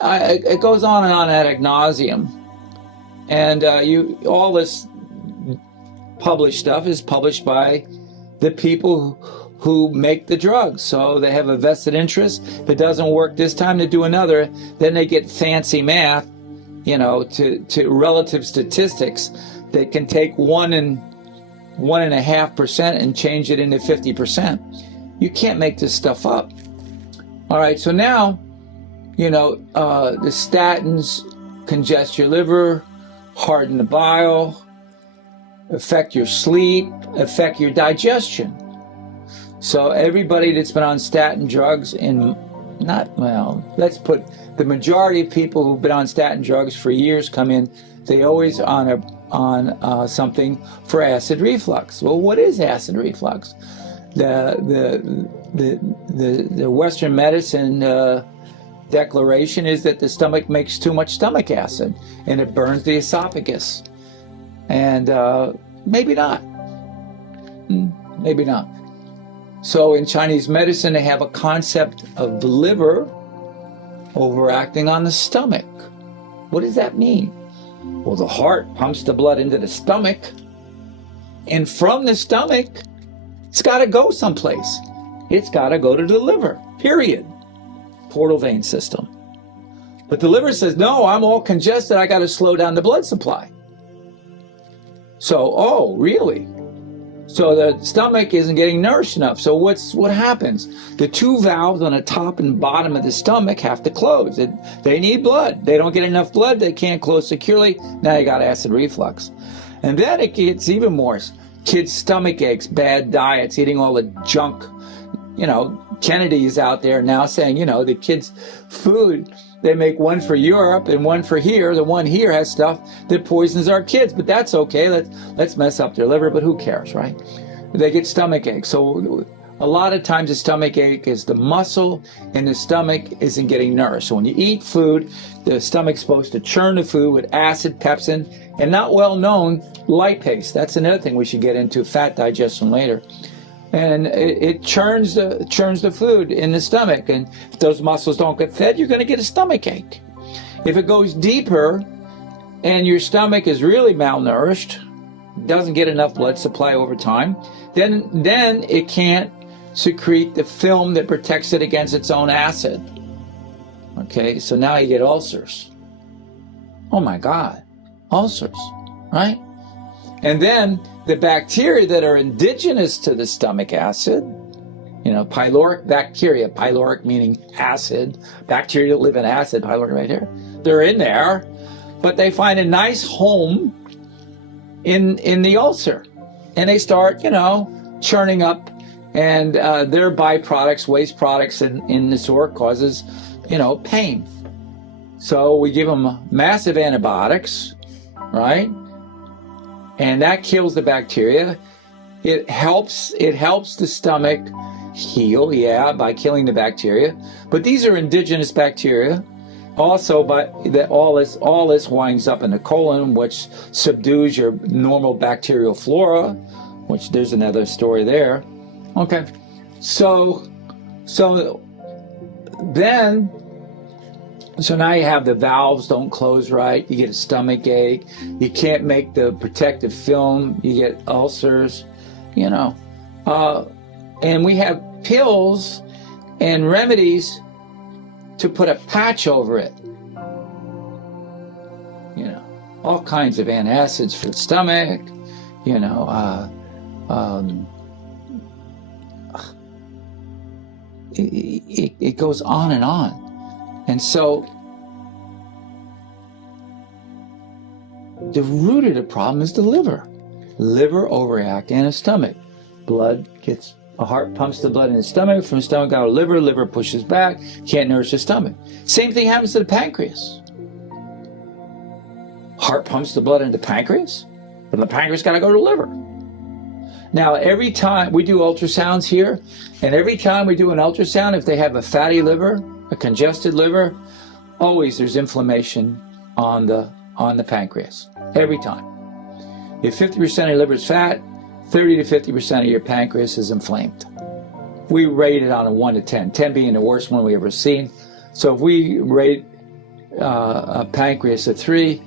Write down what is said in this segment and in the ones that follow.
It goes on and on ad nauseum. And all this published stuff is published by the people who make the drugs. So they have a vested interest. If it doesn't work this time, they do another. Then they get fancy math, to relative statistics that can take 1.5% and change it into 50%. You can't make this stuff up. All right, so now, the statins congest your liver, harden the bile, affect your sleep, affect your digestion. So everybody that's been on statin drugs let's put the majority of people who've been on statin drugs for years come in, they always on something for acid reflux. Well, what is acid reflux? The Western medicine declaration is that the stomach makes too much stomach acid and it burns the esophagus. And maybe not. Maybe not. So in Chinese medicine, they have a concept of the liver overacting on the stomach. What does that mean? Well, the heart pumps the blood into the stomach, and from the stomach, it's got to go someplace. It's got to go to the liver, period. Portal vein system. But the liver says, no, I'm all congested, I got to slow down the blood supply. So, oh, really? So the stomach isn't getting nourished enough. So what happens? The two valves on the top and bottom of the stomach have to close. They need blood. They don't get enough blood. They can't close securely. Now you got acid reflux. And then it gets even worse. Kids' stomach aches, bad diets, eating all the junk. Kennedy's out there now saying, the kids' food, they make one for Europe and one for here. The one here has stuff that poisons our kids, but that's okay. Let's mess up their liver, but who cares, right? They get stomach ache. So a lot of times the stomach ache is the muscle and the stomach isn't getting nourished. So when you eat food, the stomach's supposed to churn the food with acid, pepsin, and not well known, lipase. That's another thing we should get into, fat digestion later. And it churns the food in the stomach. And if those muscles don't get fed, you're going to get a stomach ache. If it goes deeper and your stomach is really malnourished, doesn't get enough blood supply over time, then it can't secrete the film that protects it against its own acid. Okay, so now you get ulcers. Oh my God, ulcers, right? And then the bacteria that are indigenous to the stomach acid, pyloric bacteria, pyloric meaning acid, bacteria that live in acid, pyloric bacteria, they're in there, but they find a nice home in the ulcer. And they start, churning up, and their byproducts, waste products in the sore causes, pain. So we give them massive antibiotics, right? And that kills the bacteria. It helps the stomach heal, by killing the bacteria. But these are indigenous bacteria. Also, all this winds up in the colon, which subdues your normal bacterial flora, which there's another story there. Okay, so now you have the valves don't close right, you get a stomach ache, you can't make the protective film, you get ulcers, and we have pills and remedies to put a patch over it. All kinds of antacids for the stomach, it goes on and on. And so the root of the problem is the liver. Liver overacting in the stomach. A heart pumps the blood in the stomach, from the stomach out to liver, liver pushes back, can't nourish the stomach. Same thing happens to the pancreas. Heart pumps the blood into the pancreas, but the pancreas got to go to the liver. Now, every time we do ultrasounds here, and every time we do an ultrasound, if they have a fatty liver, a congested liver, always there's inflammation on the pancreas, every time. If 50% of your liver is fat, 30 to 50% of your pancreas is inflamed. We rate it on a 1 to 10, 10 being the worst one we ever seen. So if we rate pancreas a 3,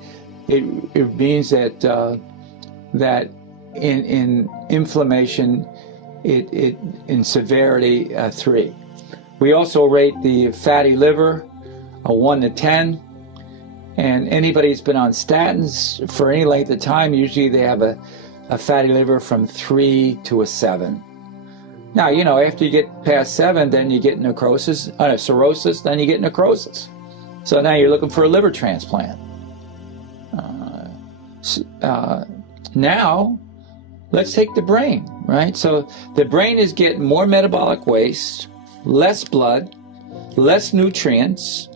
it means that that in inflammation, it in severity, 3. We also rate the fatty liver a 1 to 10. And anybody who's been on statins for any length of time, usually they have a fatty liver from 3 to a 7. Now, you know, after you get past 7, then you get necrosis, cirrhosis, then you get necrosis. So now you're looking for a liver transplant. Now, let's take the brain, right? So the brain is getting more metabolic waste, less blood, less nutrients,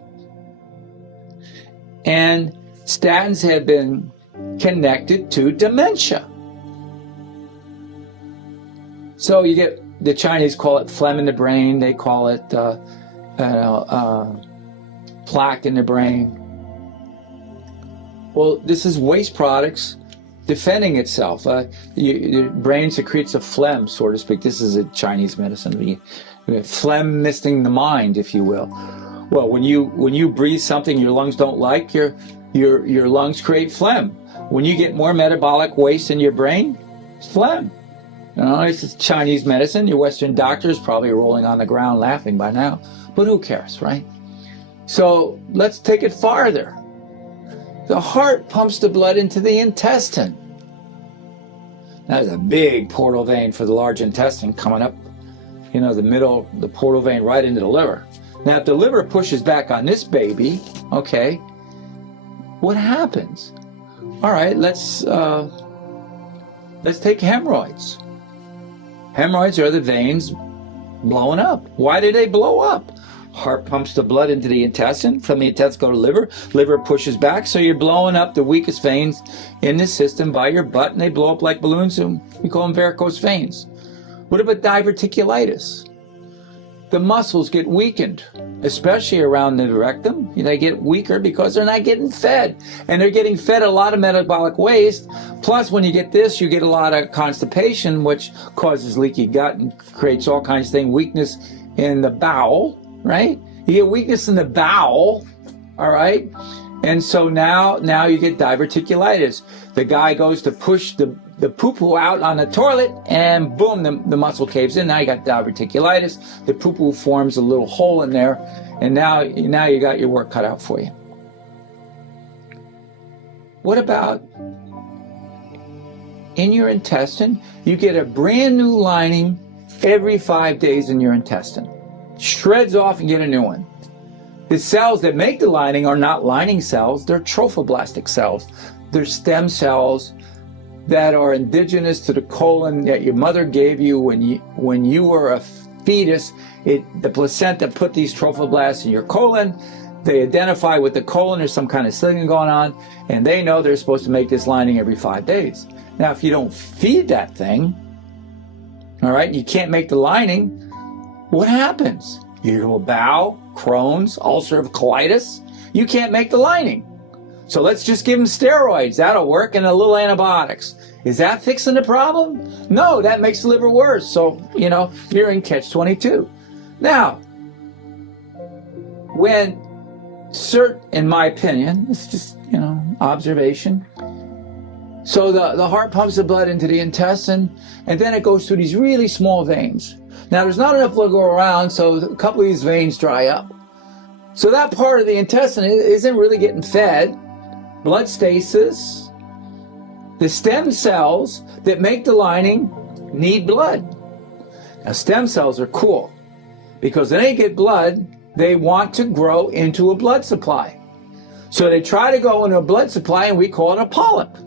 and statins have been connected to dementia. So you get, the Chinese call it phlegm in the brain, they call it plaque in the brain. Well, this is waste products defending itself. Your brain secretes a phlegm, so to speak. This is a Chinese medicine. Phlegm misting the mind, if you will. Well, when you breathe something your lungs don't like, your lungs create phlegm. When you get more metabolic waste in your brain, it's phlegm. You know, it's Chinese medicine. Your Western doctors probably rolling on the ground laughing by now, but who cares, right? So let's take it farther. The heart pumps the blood into the intestine. That is a big portal vein for the large intestine coming up, you know, the middle, the portal vein right into the liver. Now, if the liver pushes back on this baby, okay, what happens? All right, let's take hemorrhoids. Hemorrhoids are the veins blowing up. Why do they blow up? Heart pumps the blood into the intestine. From the intestine go to liver. Liver pushes back, so you're blowing up the weakest veins in the system by your butt, and they blow up like balloons, and we call them varicose veins. What about diverticulitis? The muscles get weakened, especially around the rectum. They get weaker because they're not getting fed. And they're getting fed a lot of metabolic waste. Plus, when you get this, you get a lot of constipation, which causes leaky gut and creates all kinds of things. Weakness in the bowel, right? You get weakness in the bowel, all right? And so now you get diverticulitis. The guy goes to push the poo-poo out on the toilet, and boom, the muscle caves in. Now you got diverticulitis. The poo-poo forms a little hole in there, and now you got your work cut out for you. What about in your intestine? You get a brand new lining every 5 days in your intestine. Shreds off and get a new one. The cells that make the lining are not lining cells, they're trophoblastic cells. They're stem cells that are indigenous to the colon that your mother gave you when you were a fetus. The placenta put these trophoblasts in your colon. They identify with the colon, there's some kind of signaling going on, and they know they're supposed to make this lining every 5 days. Now, if you don't feed that thing, all right, you can't make the lining, what happens? Irritable bowel, Crohn's, ulcerative colitis, you can't make the lining. So let's just give them steroids. That'll work, and a little antibiotics. Is that fixing the problem? No, that makes the liver worse. So, you're in catch-22. Now, in my opinion, it's just, observation. So the heart pumps the blood into the intestine, and then it goes through these really small veins. Now, there's not enough blood to go around, so a couple of these veins dry up. So that part of the intestine isn't really getting fed. Blood stasis. The stem cells that make the lining need blood. Now, stem cells are cool because when they get blood, they want to grow into a blood supply. So they try to go into a blood supply, and we call it a polyp.